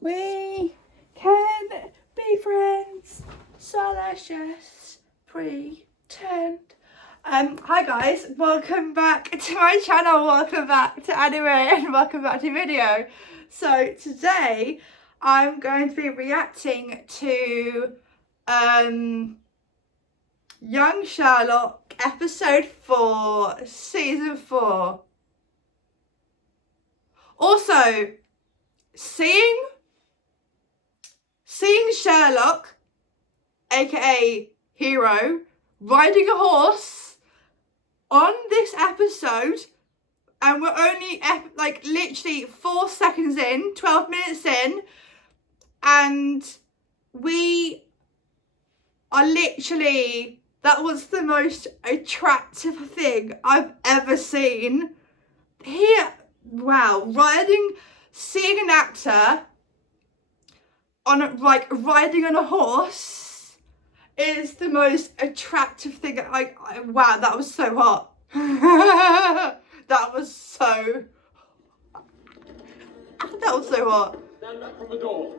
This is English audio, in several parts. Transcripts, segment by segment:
We can be friends, so let's just pretend. Hi guys, welcome back to my channel, welcome back to anime, and welcome back to video. So today I'm going to be reacting to Young Sherlock episode 4, season 4. Also, seeing Sherlock, aka Hero, riding a horse on this episode, and we're only like literally 4 seconds in, 12 minutes in, and we are literally, that was the most attractive thing I've ever seen. Here, wow, seeing an actor on riding on a horse is the most attractive thing. Wow, that was so hot. that was so hot. Stand back from the door.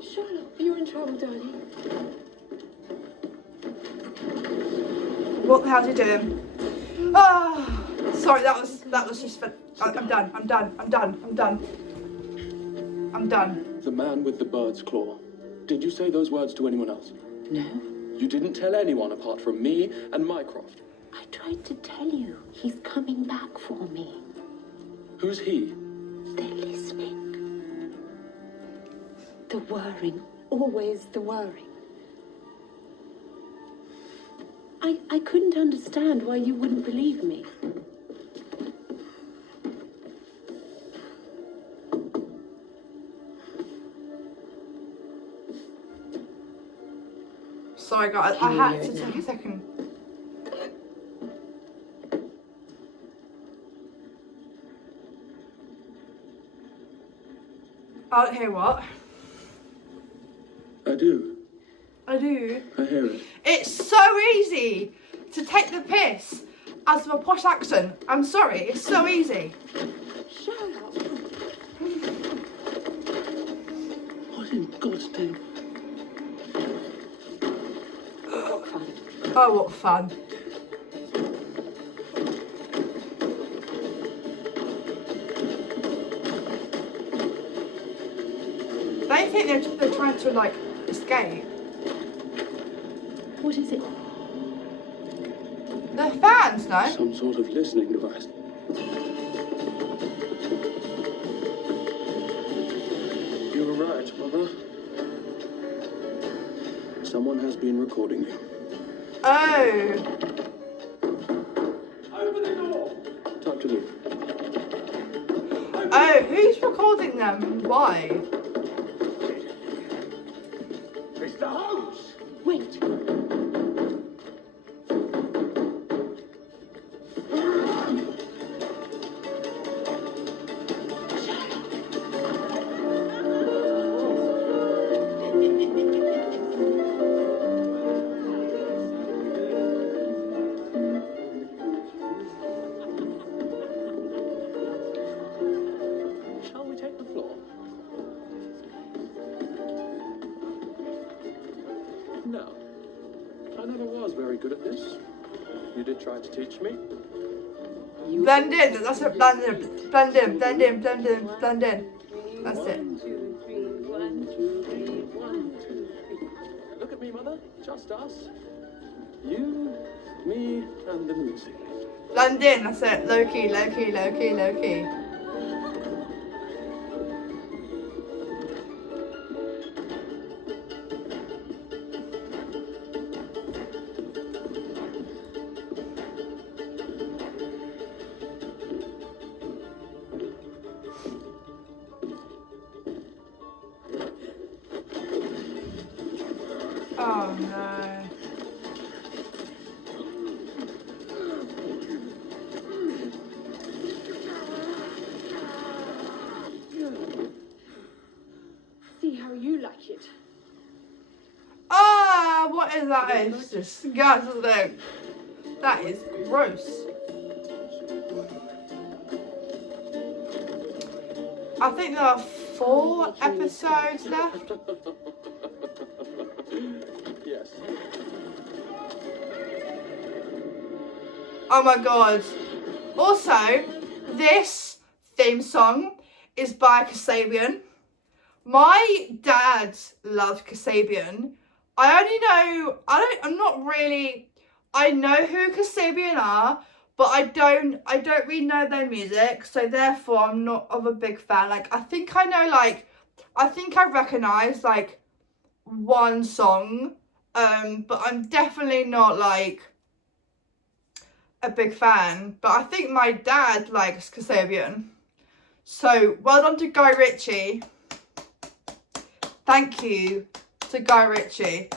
Sherlock, you're in trouble, darling. What the hell are you doing? Ah, sorry, that was just fun. I'm done. The man with the bird's claw. Did you say those words to anyone else? No. You didn't tell anyone apart from me and Mycroft. I tried to tell you. He's coming back for me. Who's he? They're listening. The whirring. Always the whirring. I couldn't understand why you wouldn't believe me. Sorry guys, I had to take a second. I don't hear what? I do. I do. I hear it. It's so easy to take the piss out of a posh accent. I'm sorry, it's so easy. Sherlock. What in God's name? What fun. Oh, what fun. They think they're trying to like escape. What is it? They're fans, no? Some sort of listening device. You were right, Mother. Someone has been recording you. Oh. Open the door! Time to leave. Oh, who's recording them? Why? Mr. Holmes! Wait. Shall we take the floor? No. I never was very good at this. You did try to teach me. Blend in, that's it, blend in. Blend in. That's it. 1, 2, 3, 1, 2, 3, 1, 2, 3. Look at me, Mother. Just us. You, me, and the music. Blend in, that's it. Low key. Oh no. See how you like it. Ah, what is that? It's disgusting. That is gross. I think there are 4 episodes left. Yes. Oh my god. Also, this theme song is by Kasabian. My dad loved Kasabian. I know who Kasabian are, but I don't really know their music, so therefore I'm not of a big fan. Like, I think I recognise like one song, but I'm definitely not like a big fan. But I think my dad likes Kasabian. So well done to Guy Ritchie. Thank you to Guy Ritchie.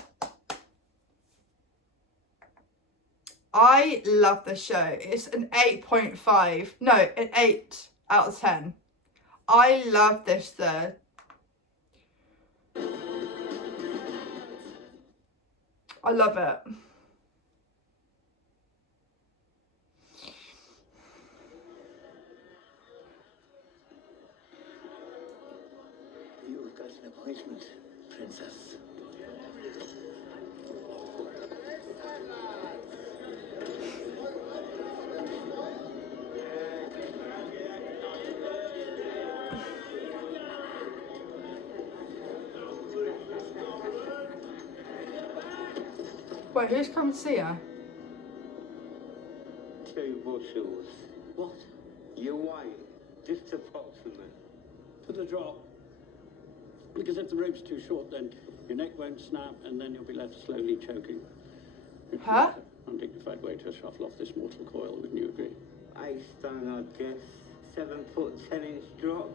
I love the show. It's an 8.5. No, an 8 out of 10. I love this though. I love it. You've got an appointment, Princess. Wait, who's come to see her? 2 bushels. What? Your weight, just approximate. For the drop. Because if the rope's too short, then your neck won't snap, and then you'll be left slowly choking. Huh? Undignified way to shuffle off this mortal coil, wouldn't you agree? 8 stone, I guess. 7 foot 10 inch drop.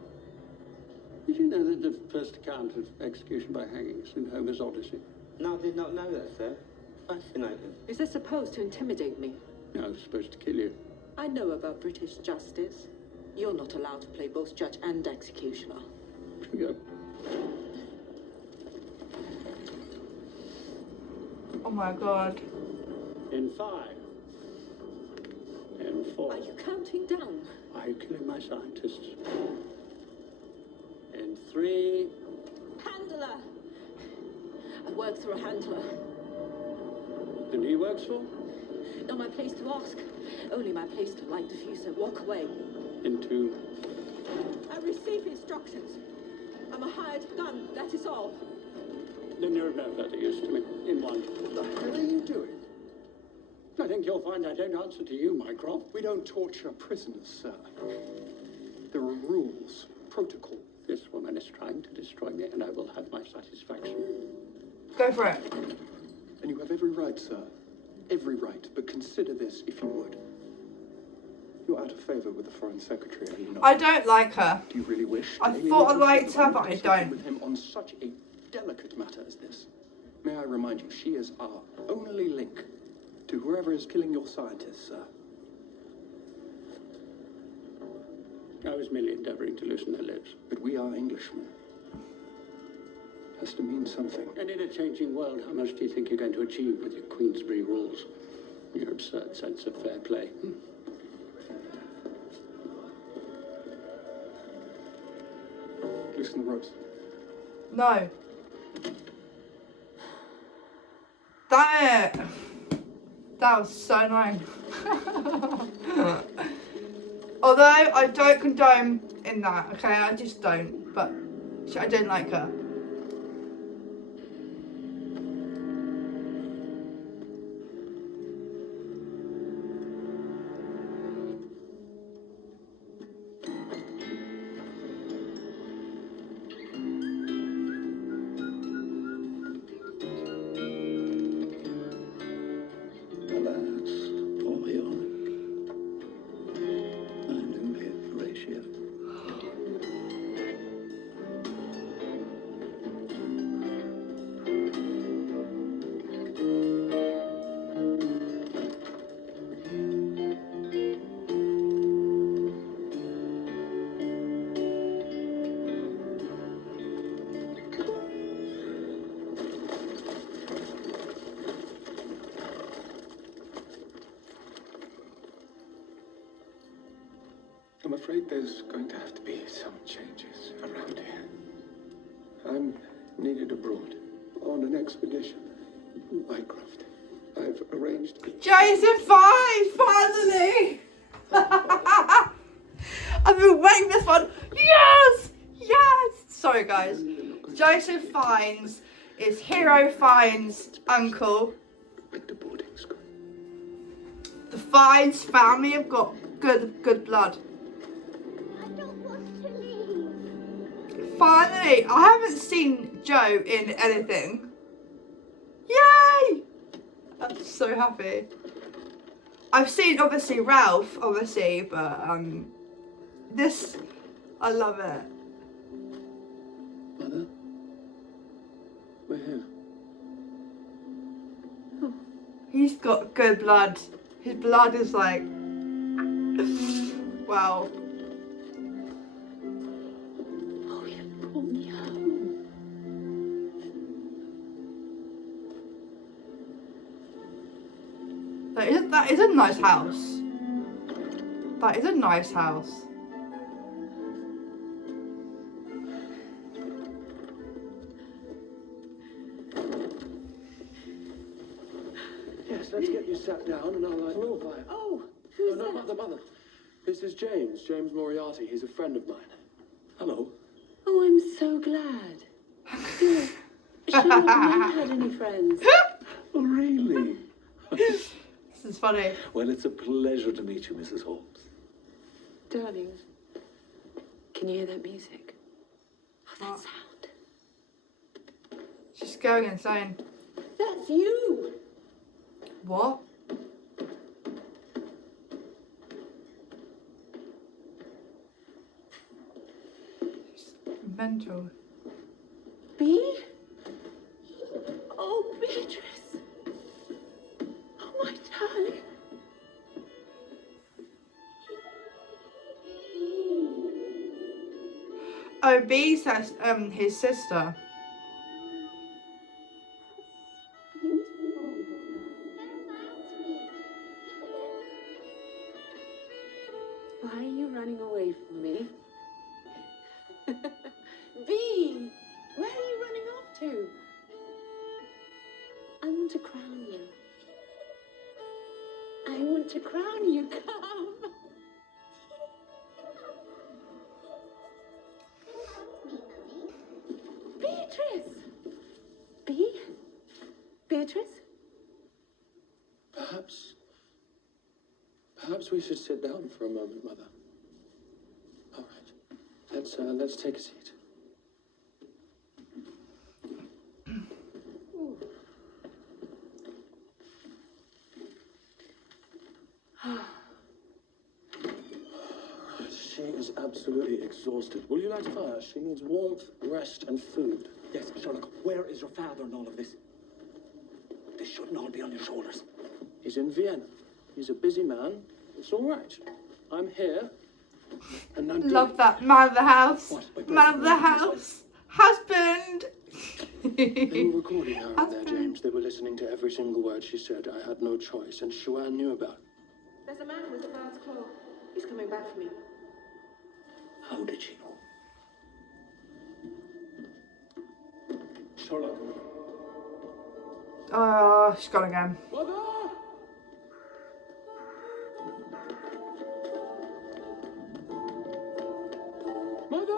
Did you know that the first account of execution by hanging is in Homer's Odyssey? No, I did not know that, sir. Fascinating. Is this supposed to intimidate me? No, it's supposed to kill you. I know about British justice. You're not allowed to play both judge and executioner. Should we go? Oh my god. In 5. In 4. Are you counting down? Are you killing my scientists? In 3. Handler! I work through a handler. And he works for? Not my place to ask. Only my place to light diffuser. Walk away. In 2. I receive instructions. I'm a hired gun, that is all. Then you're of no further use to me. In 1. What the hell are you doing? I think you'll find I don't answer to you, Mycroft. We don't torture prisoners, sir. There are rules, protocol. This woman is trying to destroy me, and I will have my satisfaction. Go for it. And you have every right, sir. Every right. But consider this, if you would. You're out of favour with the Foreign Secretary, are you not? I don't like her. Do you really wish to I alienate thought I yourself liked her, from but I conversation don't. with him on such a delicate matter as this? May I remind you, she is our only link to whoever is killing your scientists, sir. I was merely endeavouring to loosen their lips. But we are Englishmen. Has to mean something. And in a changing world, how much do you think you're going to achieve with your Queensberry rules? Your absurd sense of fair play. Loosen the ropes. No. Damn it. That was so annoying. Although I don't condone in that, okay? I just don't. But I don't like her. Alas, poor Yorick. I knew his ratio. I'm afraid there's going to have to be some changes around here. I'm needed abroad on an expedition. Mycroft. I've arranged. Joseph Fiennes, finally! I've been waiting this one. Yes! Yes! Sorry, guys. Joseph Fiennes is Hero Fiennes' uncle. Back to boarding school. The Fiennes family have got good blood. I don't want to leave. Finally, I haven't seen Joe in anything. Yay! I'm so happy. I've seen obviously Ralph, obviously, but this, I love it. Mother? We're here. He's got good blood. His blood is like, wow. Oh, you brought me home. That is a nice house. That is a nice house. Yes, let's get you sat down and I'll light a little fire. Oh, Oh, who's no, that? mother. This is James Moriarty. He's a friend of mine. Hello. Oh, I'm so glad. Good. Sherlock never had any friends. Oh, really? This is funny. Well, it's a pleasure to meet you, Mrs. Holmes. Darling, can you hear that music? Oh, that sound. She's going insane. That's you. What? Mental. B? Oh, Beatrice. Oh, my darling. Oh, B's his sister. Why are you running away from me? B, where are you running off to? I want to crown you. I want to crown you. Come. Beatrice. B? Beatrice? Perhaps we should sit down for a moment, Mother. All right. Let's take a seat. She is absolutely exhausted. Will you light a fire? She needs warmth, rest, and food. Yes, Sherlock, where is your father in all of this? This shouldn't all be on your shoulders. He's in Vienna. He's a busy man. It's all right. I'm here. And I'm Love that. Man of the house. What? Man of the house. Husband. They were recording her in there, James. They were listening to every single word she said. I had no choice, and Shuan knew about it. There's a man with a bird's claw. He's coming back for me. How did she know? Sherlock. Oh, she's gone again. Mother! Mother!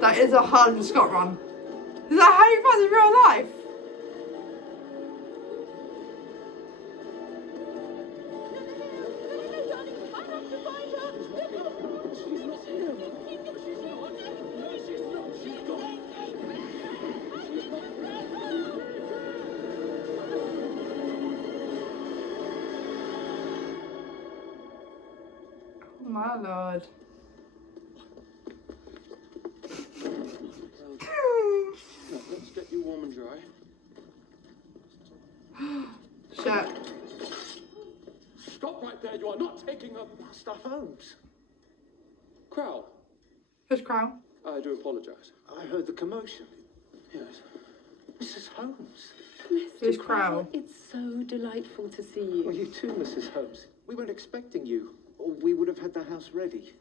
That is a Harlan Scott run. Is that how you find in real life? Oh my lord. Now, let's get you warm and dry. Shit. Stop right there. You are not taking her. Master Holmes. Crow, Where's Crown? I do apologise. I heard the commotion. Yes. Mrs. Holmes. Where's Crown? It's so delightful to see you. Well, you too, Mrs. Holmes. We weren't expecting you, or we would have had the house ready.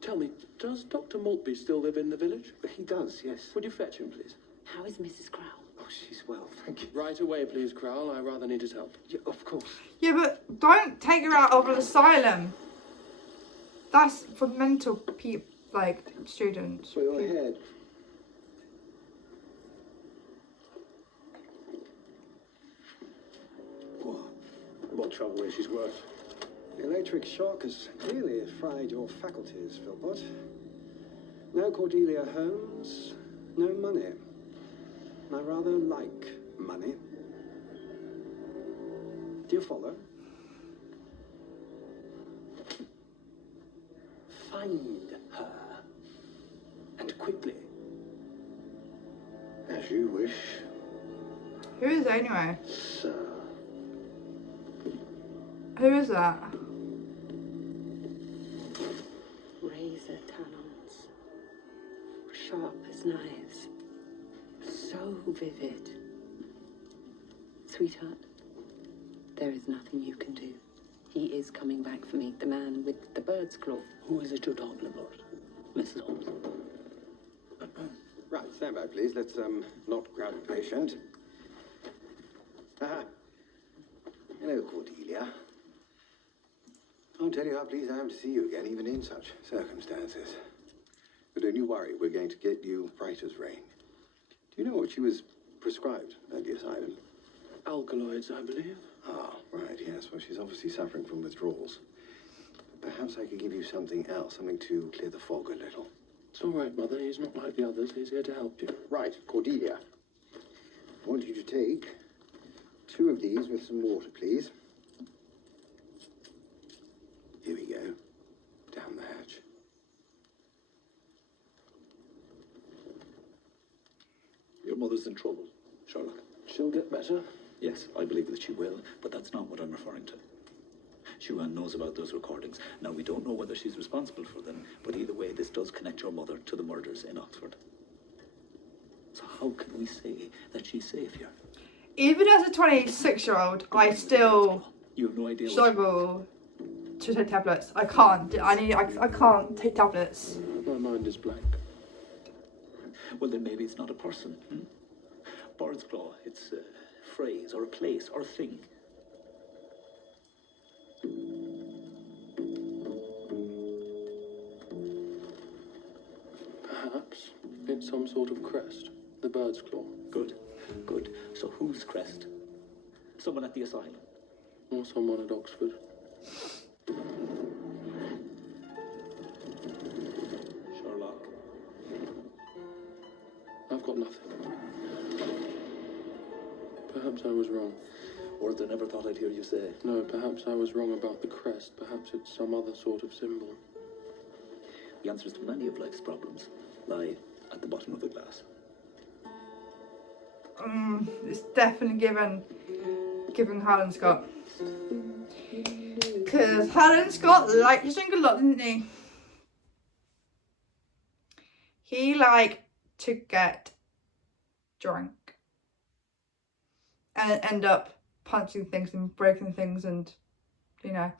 Tell me, does Dr. Maltby still live in the village? He does, yes. Would you fetch him, please? How is Mrs. Crowell? Oh, she's well, thank you. Right away, please, Crowell. I rather need his help. Yeah, of course. Yeah, but don't take her out of an asylum. That's for mental students. For your head. What trouble is she's worth? The electric shock has clearly fried your faculties, Philpott. No Cordelia Holmes, no money. And I rather like money. Do you follow? Find her. And quickly. As you wish, Who is it anyway? sir. Who is that? Razor talons. Sharp as knives. So vivid. Sweetheart, there is nothing you can do. He is coming back for me, the man with the bird's claw. Who is it you're talking about? Mrs. Holmes. Right, stand by, please. Let's, not crowd the patient. Aha. Hello, Cordelia. I'll tell you how pleased I am to see you again, even in such circumstances. But don't you worry, we're going to get you right as rain. Do you know what she was prescribed at the asylum? Alkaloids, I believe. Ah, right, yes. Well, she's obviously suffering from withdrawals. But perhaps I could give you something else, something to clear the fog a little. It's all right, Mother. He's not like the others. He's here to help you. Right, Cordelia. I want you to take 2 of these with some water, please. Here we go. Down the hatch. Your mother's in trouble, Sherlock. She'll get better. Yes, I believe that she will, but that's not what I'm referring to. Shuan knows about those recordings. Now, we don't know whether she's responsible for them, but either way, this does connect your mother to the murders in Oxford. So how can we say that she's safe here? Even as a 26-year-old, I still You have no idea. struggle to take tablets. I can't. I can't take tablets. My mind is blank. Well, then maybe it's not a person. Bird's claw. It's a phrase or a place or a thing. Perhaps it's some sort of crest. The bird's claw. Good, good. So whose crest? Someone at the asylum. Or someone at Oxford. Sherlock. I've got nothing. Perhaps I was wrong. Words I never thought I'd hear you say. No, perhaps I was wrong about the crest. Perhaps it's some other sort of symbol. The answers to many of life's problems lie at the bottom of the glass. It's definitely given Harlan Scott. Because Harlan Scott liked to drink a lot, didn't he? He liked to get drunk and end up punching things and breaking things and, you know.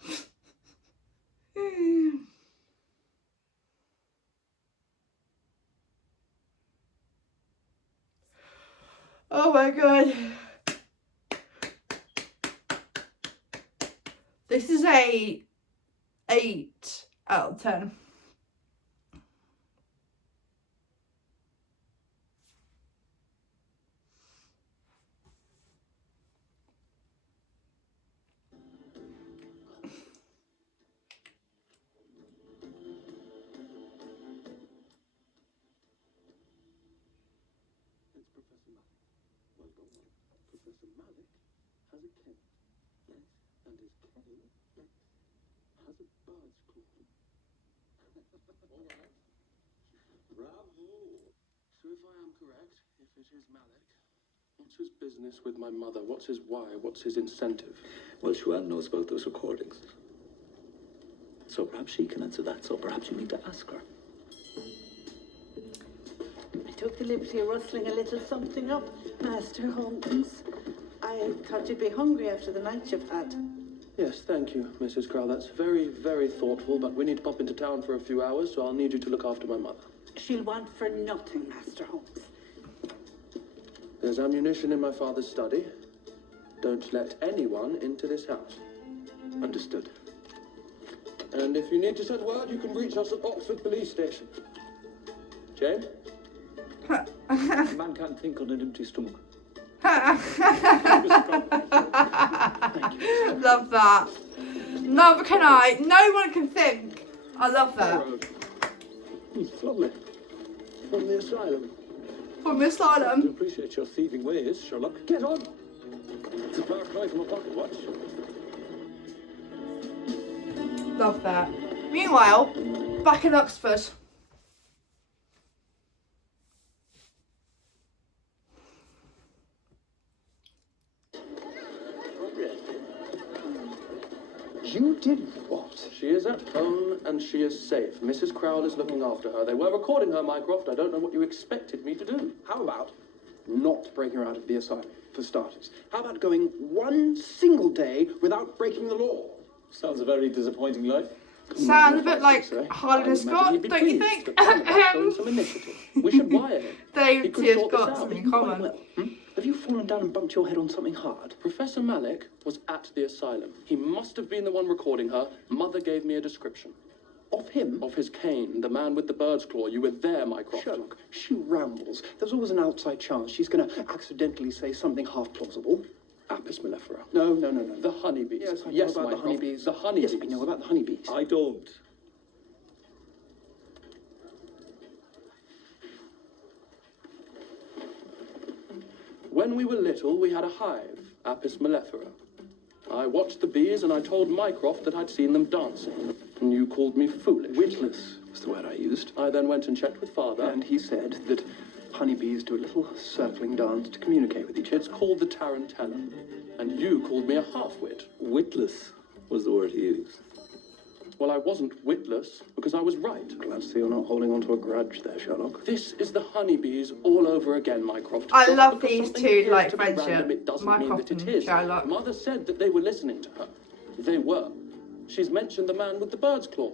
Oh my god. This is a 8 out of 10. It's Professor Malik. Well done. Professor Malik has a cane. Yes. And his cane has a bird's claw. All right. Bravo. So if I am correct, if it is Malik, what's his business with my mother? What's his why? What's his incentive? Well, Shuan knows about those recordings. So perhaps she can answer that, so perhaps you need to ask her. took the liberty of rustling a little something up, Master Holmes. I thought you'd be hungry after the night you've had. Yes, thank you, Mrs. Crow. That's very, very thoughtful, but we need to pop into town for a few hours, so I'll need you to look after my mother. She'll want for nothing, Master Holmes. There's ammunition in my father's study. Don't let anyone into this house. Understood. And if you need to send word, you can reach us at Oxford Police Station. Jane? A man can't think on an empty stomach. Love that. Neither can I. No one can think. I love that. Lovely. From the asylum. From the I asylum. appreciate your thieving ways, Sherlock. Get on! It's a far cry from a pocket watch. Love that. Meanwhile, back in Oxford. You did what? She is at home and she is safe. Mrs. Crowell is looking after her. They were recording her, Mycroft. I don't know what you expected me to do. How about not breaking her out of the asylum, for starters? How about going one single day without breaking the law? Sounds a very disappointing life. Sounds a bit like Harlan Scott, don't you think? Showing some initiative. We should wire him. They He could two sort have this got out. something in common. Have you fallen down and bumped your head on something hard? Professor Malik was at the asylum. He must have been the one recording her. Mother gave me a description. Of him? Of his cane, the man with the bird's claw. You were there, Mycroft. Sherlock, she rambles. There's always an outside chance she's going to accidentally say something half plausible. Apis mellifera. No. The honeybees. Yes, I know yes, about the Mycroft. honeybees. The honeybees. Yes, I know about the honeybees. I don't. When we were little, we had a hive, Apis mellifera. I watched the bees and I told Mycroft that I'd seen them dancing. And you called me foolish. Witless was the word I used. I then went and checked with Father. And he said that honeybees do a little circling dance to communicate with each other. It's called the tarantella. And you called me a half-wit. Witless was the word he used. Well, I wasn't witless because I was right. Glad to see you're not holding on to a grudge there, Sherlock. This is the honeybees all over again, Mycroft. I Just love because these something two, appears like, to be friendship. random, it doesn't mean Mycroft that it and is. Sherlock. Mother said that they were listening to her. They were. She's mentioned the man with the bird's claw.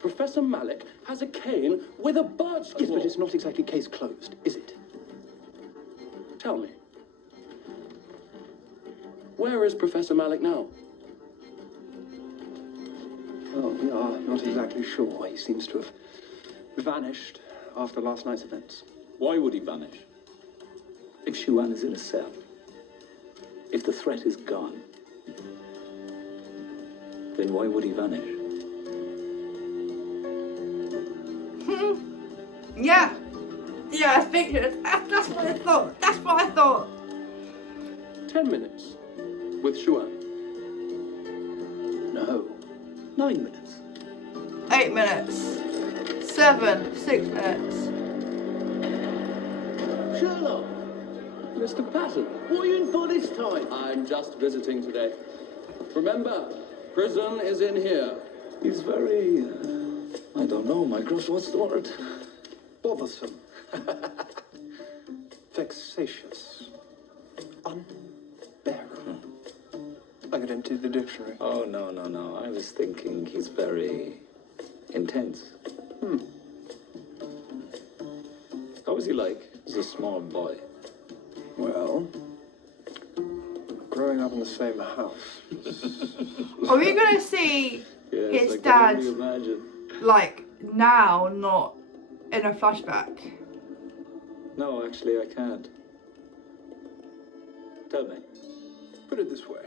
Professor Malik has a cane with a bird's claw. Yes, but it's not exactly case closed, is it? Tell me. Where is Professor Malik now? Oh, we are not exactly sure. He seems to have vanished after last night's events. Why would he vanish? If Shuan is in a cell, if the threat is gone, then why would he vanish? Yeah. Yeah, I figured. That's what I thought. That's what I thought. 10 minutes. With Shuan. No. 9 minutes. 8 minutes. 7. 6 minutes. Sherlock! Mr. Patton. What are you in for this time? I'm just visiting today. Remember, prison is in here. He's very, I don't know, Mycroft, what's the word? Bothersome. Vexatious. Unbearable. I could empty the dictionary. Oh, no. I was thinking he's very intense. How was he like as a small boy? Well, growing up in the same house. Are we going to see Yes, his I can dad, only imagine. like, now, not in a flashback? No, actually, I can't. Tell me. Put it this way.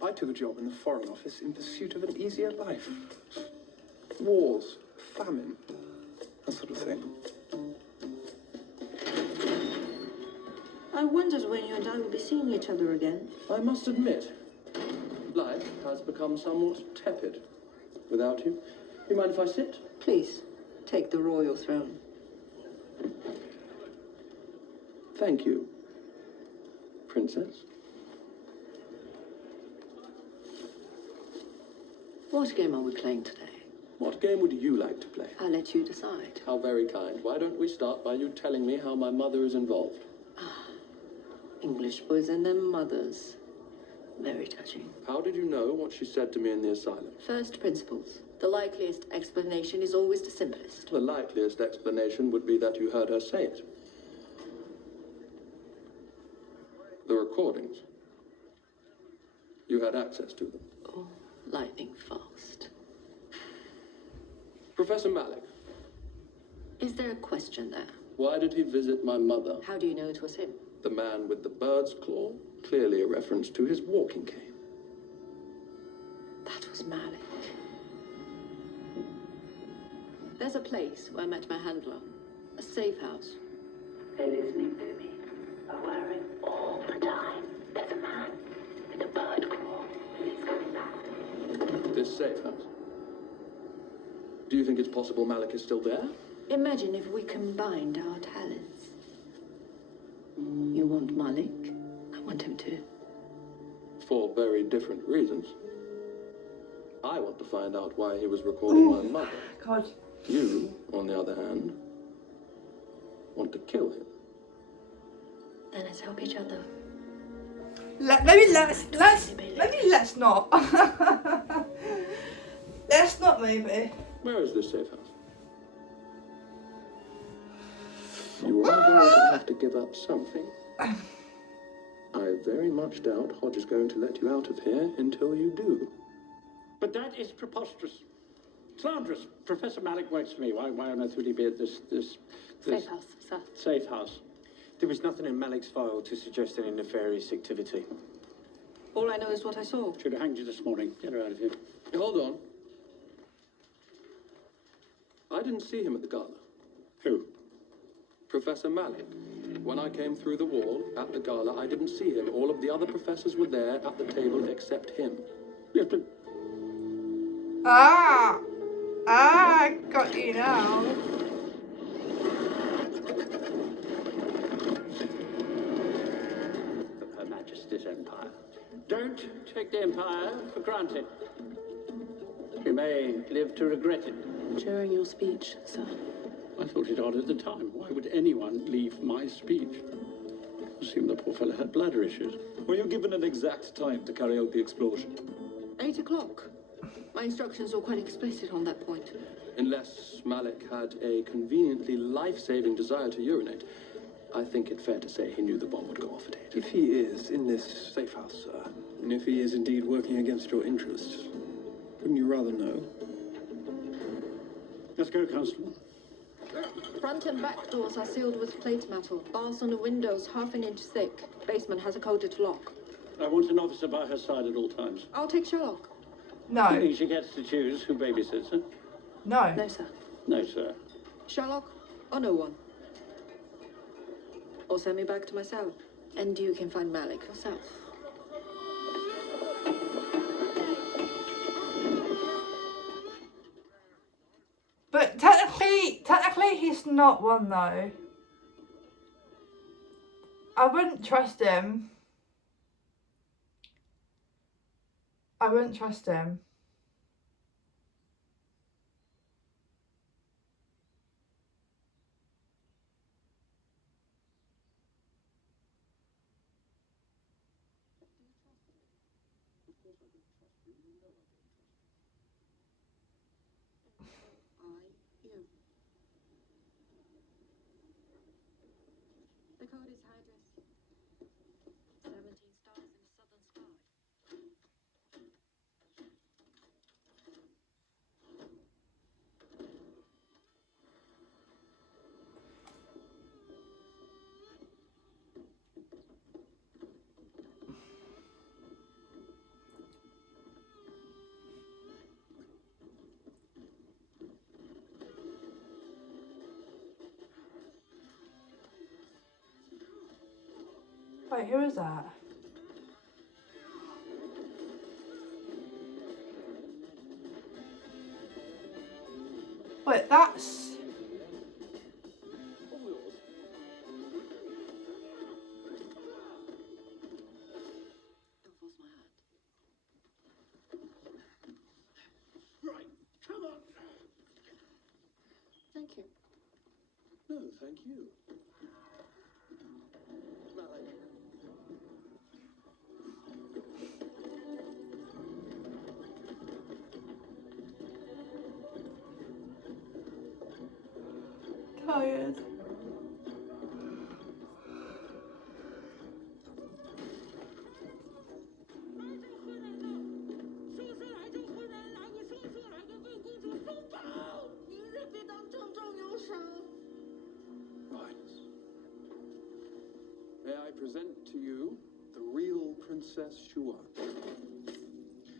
I took a job in the Foreign Office in pursuit of an easier life. Wars, famine, that sort of thing. I wondered when you and I would be seeing each other again. I must admit, life has become somewhat tepid without you. You mind if I sit? Please, take the royal throne. Thank you, Princess. What game are we playing today? What game would you like to play? I'll let you decide. How very kind. Why don't we start by you telling me how my mother is involved? English boys and their mothers. Very touching. How did you know what she said to me in the asylum? First principles. The likeliest explanation is always the simplest. The likeliest explanation would be that you heard her say it. The recordings. You had access to them. Oh, lightning fast. Professor Malik, Is there a question there? why did he visit my mother? How do you know it was him? The man with the bird's claw, clearly a reference to his walking cane. That was Malik. There's a place where I met my handler. A safe house. They're listening to me. Are worrying all the time. There's a man with a bird claw. He's coming back. This safe house. Do you think it's possible Malik is still there? Imagine if we combined our talents. You want Malik? I want him too. For very different reasons. I want to find out why he was recording my mother. God. You, on the other hand, want to kill him. Then let's help each other. Maybe let's not. Let's not, maybe. Where is this safe house? You are going to have to give up something. I very much doubt Hodge is going to let you out of here until you do. But that is preposterous. Slanderous. Professor Malik works for me. Why on earth would he be at this Safe house, sir. safe house? There was nothing in Malik's file to suggest any nefarious activity. All I know is what I saw. Should have hanged you this morning. Get her out of here. Hold on. I didn't see him at the gala. Who? Professor Malik. When I came through the wall at the gala, I didn't see him. All of the other professors were there at the table except him. Yes, but Got you now. Her Majesty's Empire. Don't take the Empire for granted. You may live to regret it. During your speech, sir. I thought it odd at the time. Why would anyone leave my speech? It seemed the poor fellow had bladder issues. Were you given an exact time to carry out the explosion? 8 o'clock. My instructions were quite explicit on that point. Unless Malik had a conveniently life-saving desire to urinate, I think it fair to say he knew the bomb would go off at 8. If he is in this safe house, sir, and if he is indeed working against your interests, wouldn't you rather know? Let's go, Constable. Front and back doors are sealed with plate metal. Bars on the windows half an inch thick. Basement has a coded lock. I want an officer by her side at all times. I'll take Sherlock. No. She gets to choose who babysits her. No. No, sir. No, sir. Sherlock or no one. Or send me back to my cell. And you can find Malik yourself. But technically he's not one though. I wouldn't trust him. I wouldn't trust him. The code is Hydras. 17 stars in the southern sky. Wait, who is that? Wait, that's... Don't force my hand. Right, come on. Thank you. Malik. Tired. Right. May I present to you the real Princess Shua?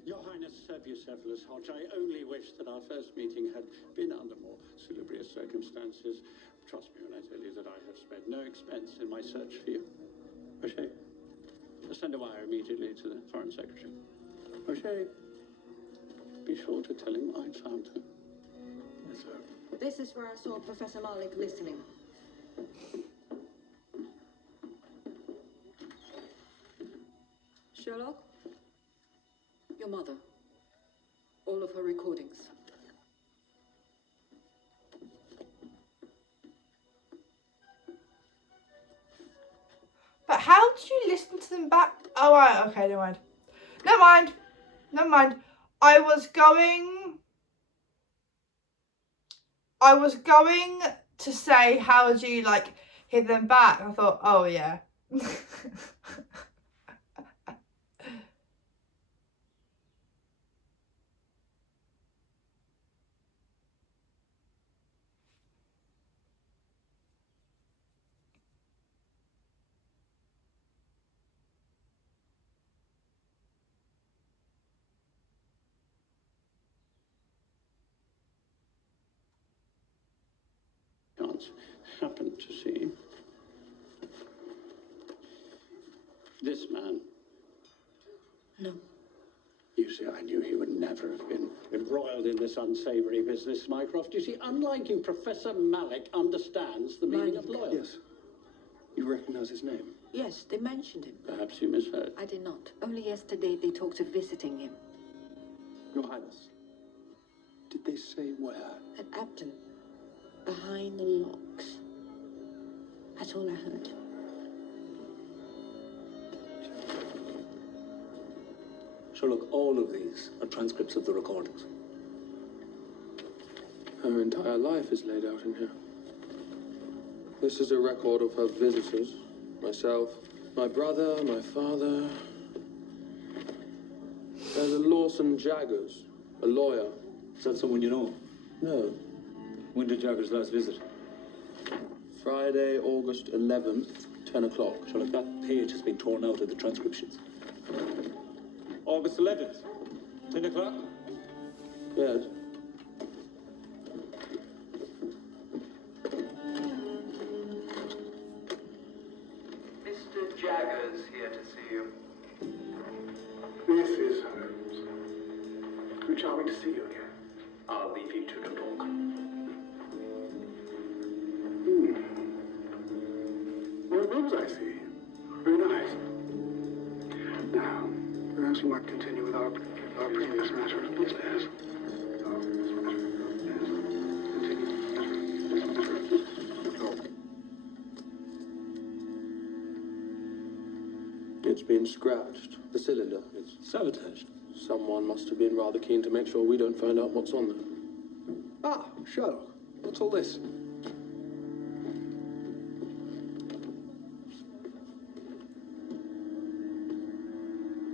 Your Highness Bucephalus Hodge, I only wish that our first meeting had been under more salubrious circumstances. Trust me when I tell you that I have spared no expense in my search for you. O'Shea, send a wire immediately to the Foreign Secretary. O'Shea, be sure to tell him I found her. Yes, sir. This is where I saw Professor Malik listening. Sherlock? Your mother. All of her recordings. But how did you listen to them back? Oh, right, okay, never mind. Never mind. Never mind. I was going to say, how did you, like, hear them back? I thought, oh, yeah. Happened to see this man. No. You see, I knew he would never have been embroiled in this unsavory business, Mycroft. You see, unlike you, Professor Malik understands the meaning of loyalty. Yes. You recognize his name? Yes, they mentioned him. Perhaps you misheard. I did not. Only yesterday they talked of visiting him. Your Highness, did they say where? At Abton. Behind the locks. That's all I heard. Sherlock, all of these are transcripts of the recordings. Her entire life is laid out in here. This is a record of her visitors. Myself, my brother, my father. There's a Lawson Jaggers, a lawyer. Is that someone you know? No. When did Jaggers last visit? Friday, August 11th, 10 o'clock. Sherlock, that page has been torn out of the transcriptions. August 11th, 10 o'clock? Yes. Mr. Jaggers here to see you. This is Holmes. Too charming to see you again. I'll leave you two to talk. More rooms, I see. Very nice. Now, perhaps we might continue with our previous matter of business. It's been scratched. The cylinder. It's sabotaged. Someone must have been rather keen to make sure we don't find out what's on there. Ah, Sherlock. What's all this?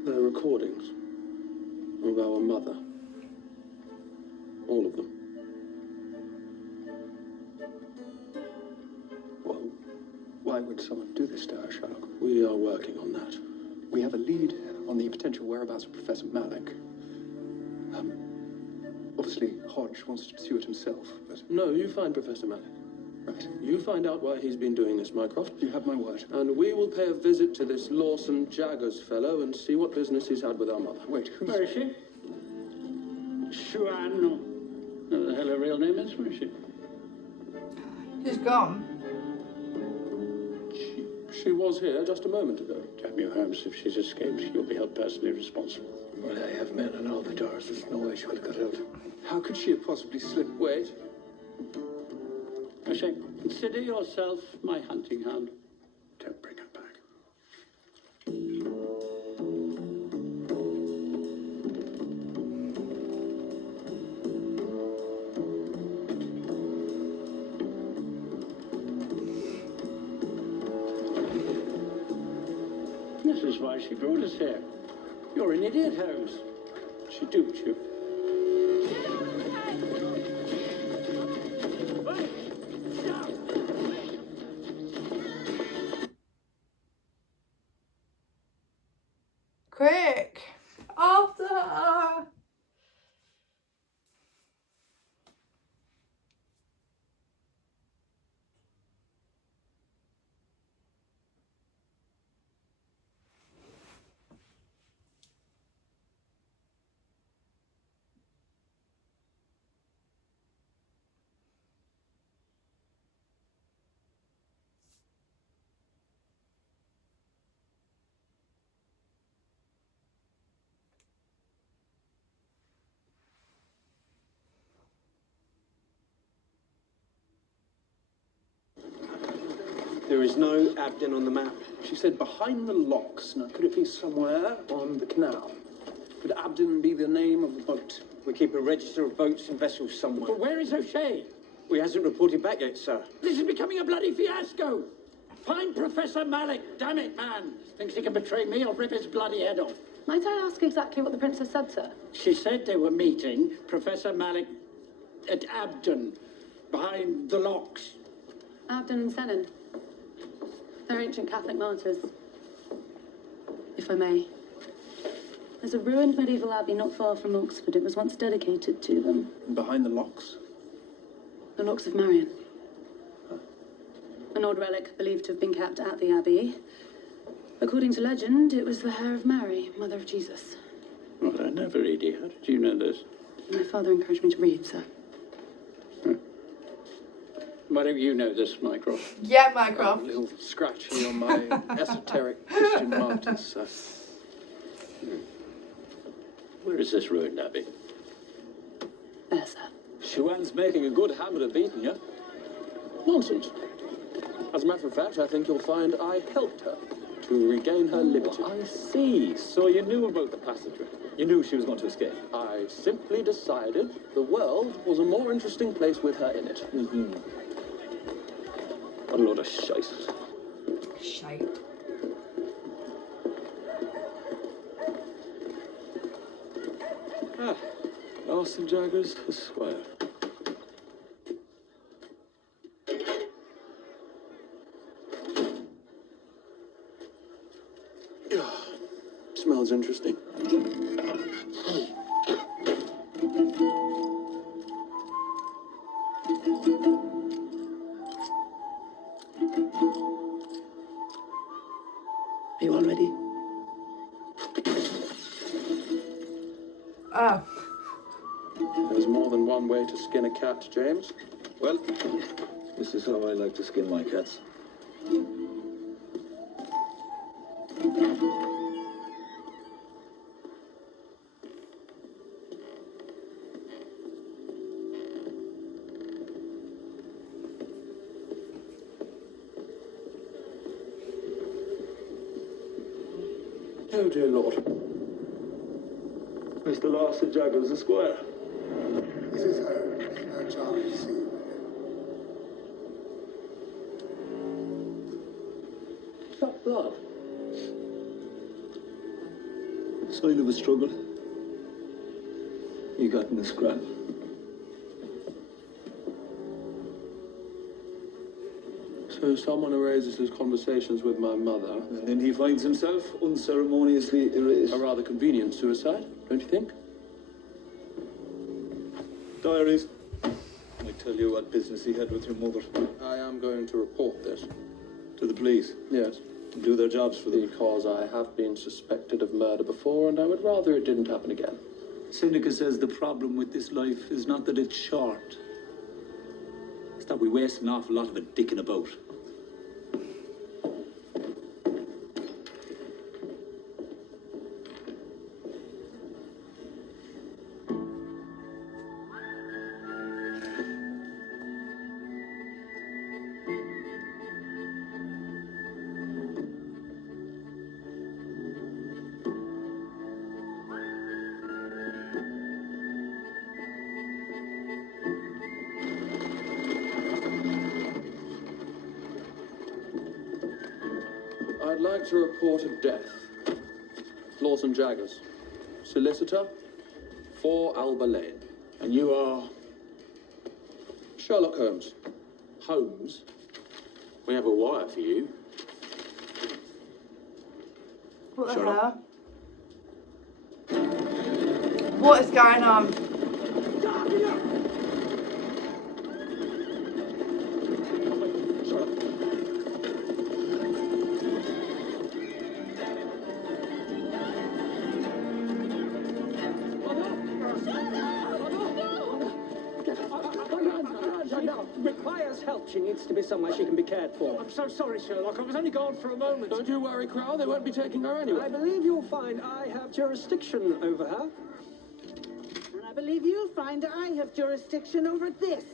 They're recordings of our mother. All of them. Well, why would someone do this to her, Sherlock? We are working on that. We have a lead on the potential whereabouts of Professor Malik. Obviously, Hodge wants to pursue it himself, but... No, you find Professor Malik. Right. You find out why he's been doing this, Mycroft. You have my word. And we will pay a visit to this Lawson Jaggers fellow and see what business he's had with our mother. Wait, who's... Where is she? Shuan. What the hell her real name is? Where is she? She's gone. She was here just a moment ago. Damn you, Holmes. If she's escaped, you'll be held personally responsible. Well, I have men on all the doors. There's no way she could have got out. How could she have possibly slipped? Wait. O'Shea, consider yourself my hunting hound. Don't bring her back. This is why she brought us here. You're an idiot, Holmes. She duped you. Quick! After her! There is no Abden on the map. She said behind the locks. Now, could it be somewhere on the canal? Could Abden be the name of the boat? We keep a register of boats and vessels somewhere. But where is O'Shea? He hasn't reported back yet, sir. This is becoming a bloody fiasco. Find Professor Malik. Damn it, man. Thinks he can betray me or rip his bloody head off. Might I ask exactly what the princess said, sir? She said they were meeting Professor Malik at Abden, behind the locks. Abden and Senan. They're ancient Catholic martyrs. If I may. There's a ruined medieval abbey not far from Oxford. It was once dedicated to them. Behind the locks? The Locks of Marion. An odd relic believed to have been kept at the abbey. According to legend, it was the hair of Mary, mother of Jesus. Well, I never read it. How did you know this? My father encouraged me to read, sir. Why don't you know this, Mycroft? Yeah, A Mycroft. little scratchy on my esoteric Christian martyrs, sir. Where is this ruined abbey? There, sir. Shuan's making a good habit of beating you. Nonsense. As a matter of fact, I think you'll find I helped her to regain her liberty. I see. So you knew about the passageway. You knew she was going to escape. I simply decided the world was a more interesting place with her in it. What a load of shite. Shite. Arson Jaggers, Esquire. Smells interesting. Are you all ready? Oh. There's more than one way to skin a cat, James. Well, this is how I like to skin my cats. Oh, dear Lord. Mr. Larson Jaggers, Esquire. This is Holmes. No chance to see you. Is that blood? Sign of a struggle. You got in a scrap. So someone erases his conversations with my mother. And then he finds himself unceremoniously erased. A rather convenient suicide, don't you think? Diaries. I tell you what business he had with your mother. I am going to report this. To the police. Yes. Do their jobs for them. Because I have been suspected of murder before, and I would rather it didn't happen again. Seneca says the problem with this life is not that it's short. It's that we waste an awful lot of it dicking about. I'd like to report a death. Lawson Jaggers. Solicitor, 4 Alba Lane. And you are? Sherlock Holmes. Holmes? We have a wire for you. What the Sherlock. hell? What is going on? Requires help. She needs to be somewhere she can be cared for. I'm so sorry, Sherlock. I was only gone for a moment. Don't you worry, Crow. They won't be taking her anyway. I believe you'll find I have jurisdiction over her. And I believe you'll find I have jurisdiction over this.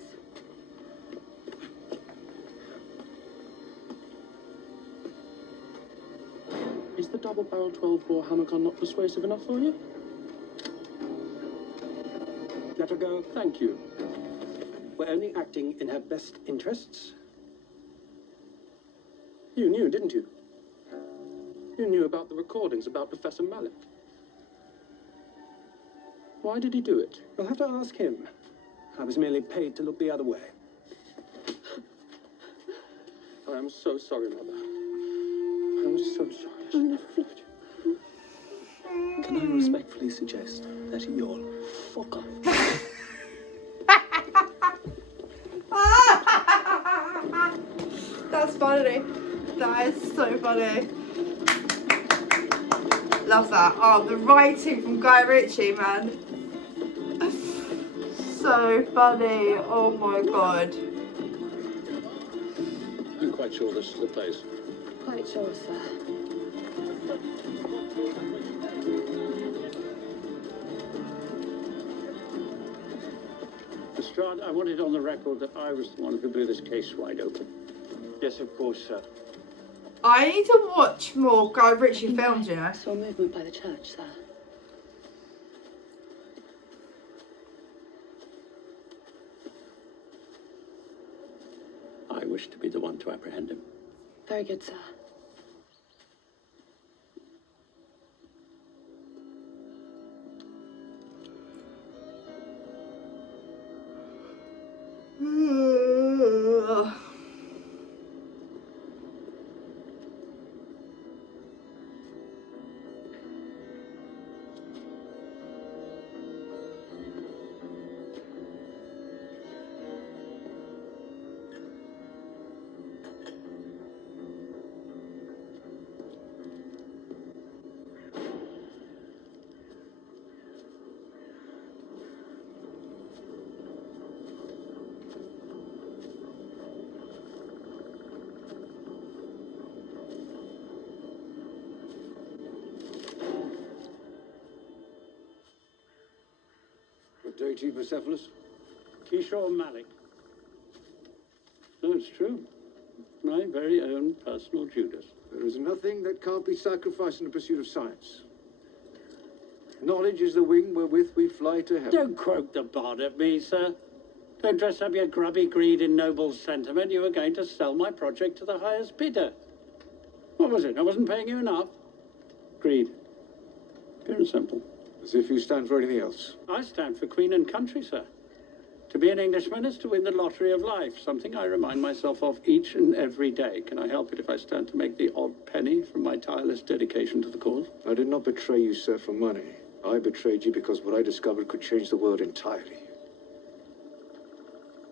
Is the double-barrel 12-bore hammer gun not persuasive enough for you? Let her go. Thank you. We're only acting in her best interests. You knew, didn't you? You knew about the recordings about Professor Malik. Why did he do it? You'll have to ask him. I was merely paid to look the other way. I am so sorry, Mother. I am so sorry. Can I respectfully suggest that you all fuck off? That's funny. That is so funny. Love that. Oh, the writing from Guy Ritchie, man. So funny. Oh my god. I'm quite sure this is the place. Quite sure, sir. Lestrade, I want it on the record that I was the one who blew this case wide open. Yes, of course, sir. I need to watch more Guy Ritchie films, you know. I saw movement by the church, sir. I wish to be the one to apprehend him. Very good, sir. Good day to you, Persepolis. Kishore Malik. No, it's true. My very own personal Judas. There is nothing that can't be sacrificed in the pursuit of science. Knowledge is the wing wherewith we fly to heaven. Don't croak the bod at me, sir. Don't dress up your grubby greed in noble sentiment. You were going to sell my project to the highest bidder. What was it? I wasn't paying you enough? Greed. Pure and simple. As if you stand for anything else. I stand for Queen and country, sir. To be an Englishman is to win the lottery of life, something I remind myself of each and every day. Can I help it if I stand to make the odd penny from my tireless dedication to the cause? I did not betray you, sir, for money. I betrayed you because what I discovered could change the world entirely.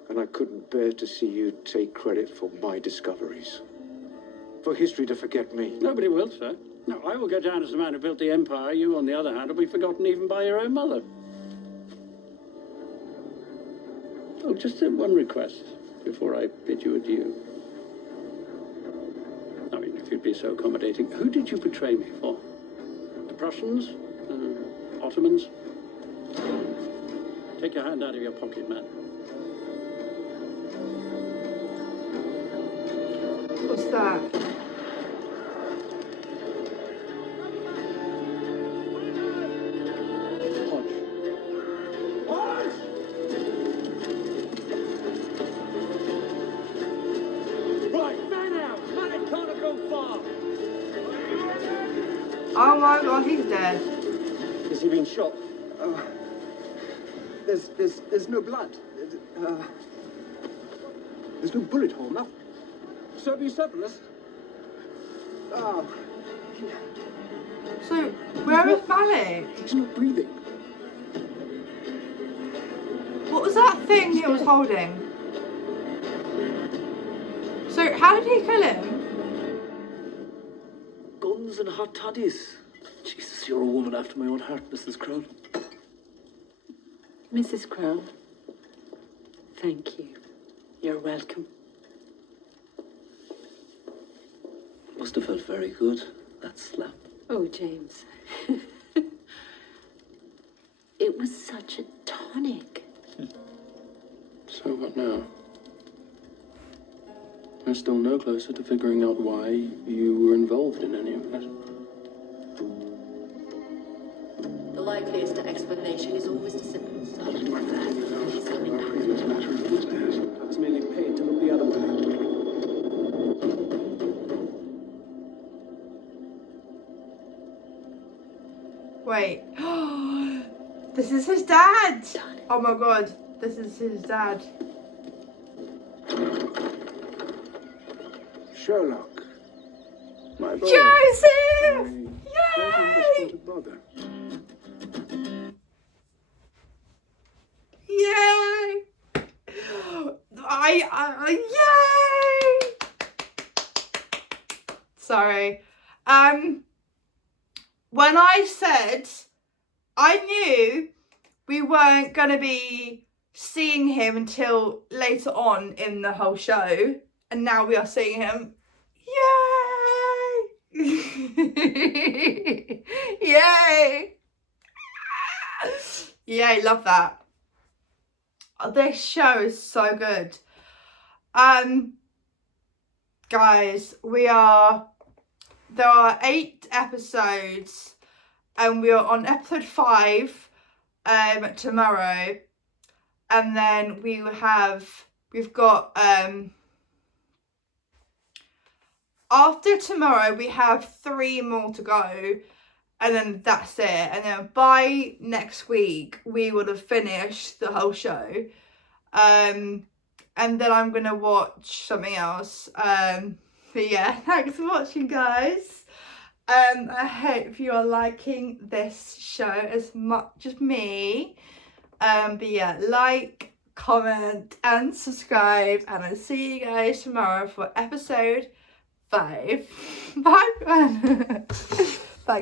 And I couldn't bear to see you take credit for my discoveries. For history to forget me. Nobody will, sir. No, I will go down as the man who built the empire. You, on the other hand, will be forgotten even by your own mother. Oh, just one request before I bid you adieu. I mean, if you'd be so accommodating, who did you betray me for? The Prussians? Ottomans? Take your hand out of your pocket, man. What's that? Right, man out! Man, it can't have gone far! Oh my god, he's dead. Has he been shot? There's no blood. There's no bullet hole, nothing. Serbicephalus? Oh. So, where is Malik? He's not breathing. What was that thing he was holding? So, how did he kill him? Guns and hot toddies. Jesus, you're a woman after my own heart, Mrs. Crowe. Mrs. Crowe, thank you. You're welcome. Must have felt very good, that slap. Oh, James. It was such a tonic. So what now? We're still no closer to figuring out why you were involved in any of it. The likeliest explanation is always to simply stop. He's coming back. I was merely paid to look the other way. Wait. This is his dad! Oh my god, this is his dad. Sherlock. My boy. Joseph! Yay! Bother. Yay! Yay! Sorry. When I said, I knew we weren't going to be seeing him until later on in the whole show, and now we are seeing him. Yay! Yay! Yay, love that. This show is so good. Guys, there are 8 episodes and we are on episode 5 tomorrow, and then we've got after tomorrow we have 3 more to go, and then that's it, and then by next week we would have finished the whole show, and then I'm gonna watch something else. But yeah, thanks for watching, guys. I hope you are liking this show as much as me. But yeah, like, comment and subscribe, and I'll see you guys tomorrow for episode 5. Bye.